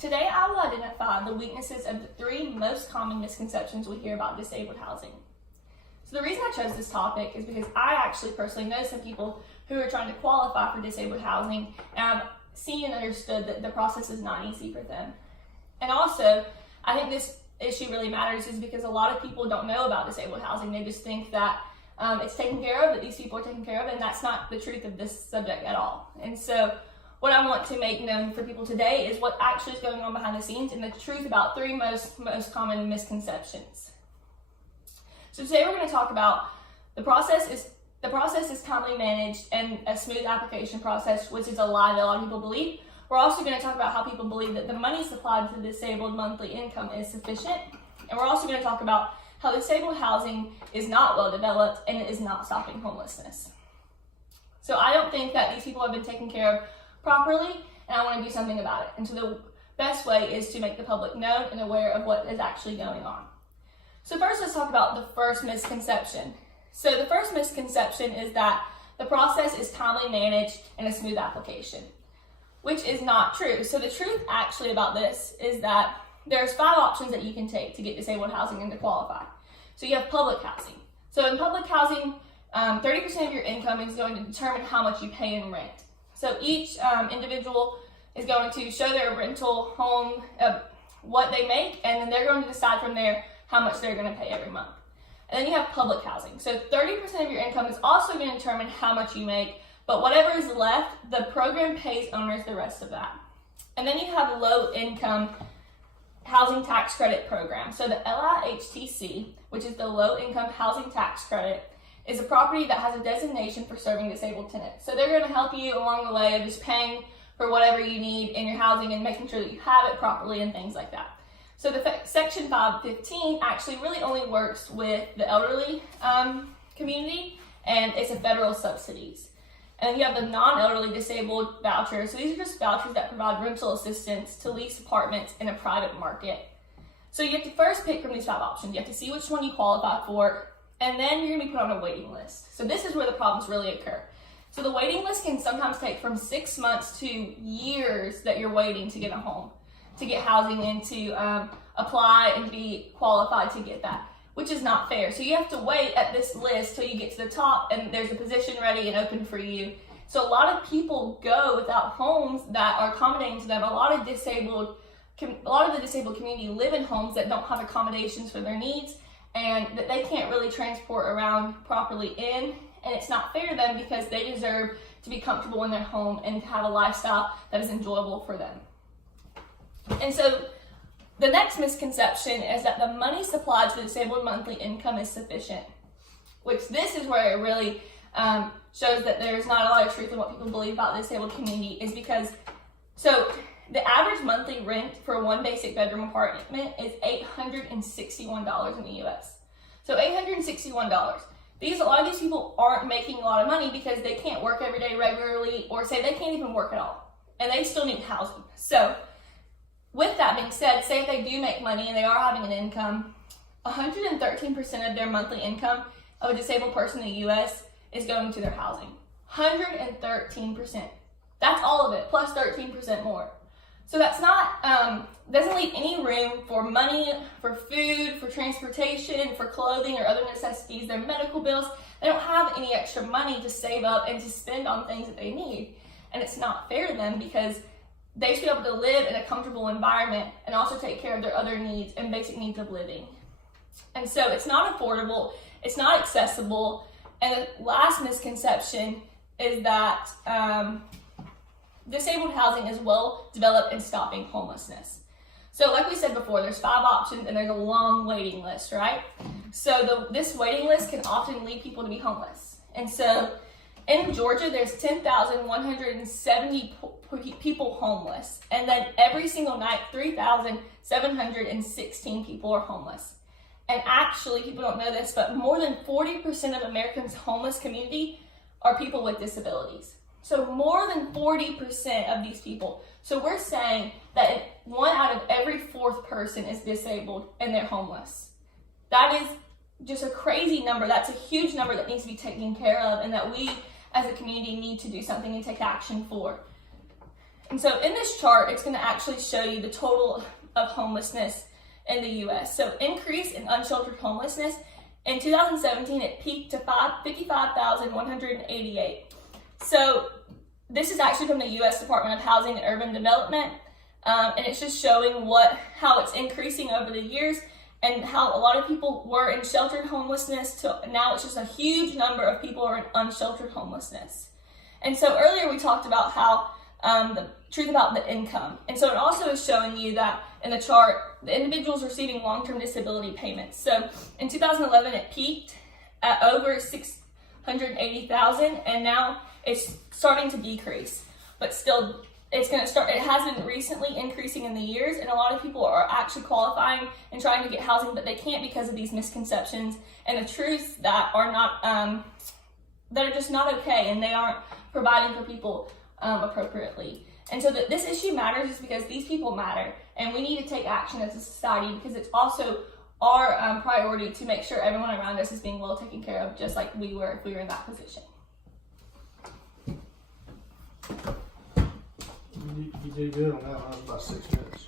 Today I will identify the weaknesses of the 3 most common misconceptions we hear about disabled housing. So the reason I chose this topic is because I actually personally know some people who are trying to qualify for disabled housing, and I've seen and understood that the process is not easy for them. And also, I think this issue really matters is because a lot of people don't know about disabled housing. They just think that it's taken care of, that these people are taken care of, and that's not the truth of this subject at all. And so what I want to make known for people today is what actually is going on behind the scenes and the truth about 3 most common misconceptions. So today we're going to talk about the process is timely managed and a smooth application process, which is a lie that a lot of people believe. We're also going to talk about how people believe that the money supplied to the disabled monthly income is sufficient. And we're also going to talk about how disabled housing is not well developed and it is not stopping homelessness. So I don't think that these people have been taken care of properly, and I want to do something about it. And so the best way is to make the public known and aware of what is actually going on. So first, let's talk about the first misconception. So the first misconception is that the process is timely managed and a smooth application, which is not true. So the truth actually about this is that there's 5 options that you can take to get disabled housing and to qualify. So you have public housing. So in public housing, 30% of your income is going to determine how much you pay in rent. So each individual is going to show their rental home what they make, and then they're going to decide from there how much they're going to pay every month. And then you have public housing. So 30% of your income is also going to determine how much you make, but whatever is left, the program pays owners the rest of that. And then you have low income housing tax credit program. So the LIHTC, which is the low income housing tax credit, is a property that has a designation for serving disabled tenants. So they're going to help you along the way of just paying for whatever you need in your housing and making sure that you have it properly and things like that. So the Section 515 actually really only works with the elderly community, and it's a federal subsidies. And you have the non-elderly disabled vouchers. So these are just vouchers that provide rental assistance to lease apartments in a private market. So you have to first pick from these 5 options. You have to see which one you qualify for, and then you're going to be put on a waiting list. So this is where the problems really occur. So the waiting list can sometimes take from 6 months to years that you're waiting to get a home, to get housing and to apply and be qualified to get that, which is not fair. So you have to wait at this list till you get to the top and there's a position ready and open for you. So a lot of people go without homes that are accommodating to them. A lot of the disabled community live in homes that don't have accommodations for their needs and that they can't really transport around properly in. And it's not fair to them because they deserve to be comfortable in their home and have a lifestyle that is enjoyable for them. And so the next misconception is that the money supplied to the disabled monthly income is sufficient, which this is where it really shows that there's not a lot of truth in what people believe about the disabled community is because, so the average monthly rent for one basic bedroom apartment is $861 in the US. So $861. A lot of these people aren't making a lot of money because they can't work every day regularly, or say they can't even work at all, and they still need housing. So with that being said, say if they do make money and they are having an income, 113% of their monthly income of a disabled person in the US is going to their housing. 113%. That's all of it, plus 13% more. So that's not, doesn't leave any room for money, for food, for transportation, for clothing or other necessities, their medical bills. They don't have any extra money to save up and to spend on things that they need. And it's not fair to them because they should be able to live in a comfortable environment and also take care of their other needs and basic needs of living. And so it's not affordable, it's not accessible. And the last misconception is that disabled housing is well developed in stopping homelessness. So like we said before, there's 5 options and there's a long waiting list, right? So this waiting list can often lead people to be homeless. And so in Georgia, there's 10,170 people homeless. And then every single night, 3,716 people are homeless. And actually, people don't know this, but more than 40% of Americans' homeless community are people with disabilities. So more than 40% of these people. So we're saying that 1 out of every 4th person is disabled and they're homeless. That is just a crazy number. That's a huge number that needs to be taken care of and that we as a community need to do something and take action for. And so in this chart, it's going to actually show you the total of homelessness in the U.S. So increase in unsheltered homelessness. In 2017, it peaked to 55,188. So this is actually from the U.S. Department of Housing and Urban Development, and it's just showing how it's increasing over the years and how a lot of people were in sheltered homelessness to now it's just a huge number of people are in unsheltered homelessness. And so earlier we talked about how the truth about the income. And so it also is showing you that in the chart, the individuals receiving long-term disability payments. So in 2011, it peaked at over 680,000, and now it's starting to decrease, but still it has been recently increasing in the years, and a lot of people are actually qualifying and trying to get housing, but they can't because of these misconceptions and the truths that are not, that are just not okay, and they aren't providing for people appropriately. And so this issue matters is because these people matter, and we need to take action as a society because it's also our priority to make sure everyone around us is being well taken care of, just like we were if we were in that position. You did good on that one. That was about 6 minutes.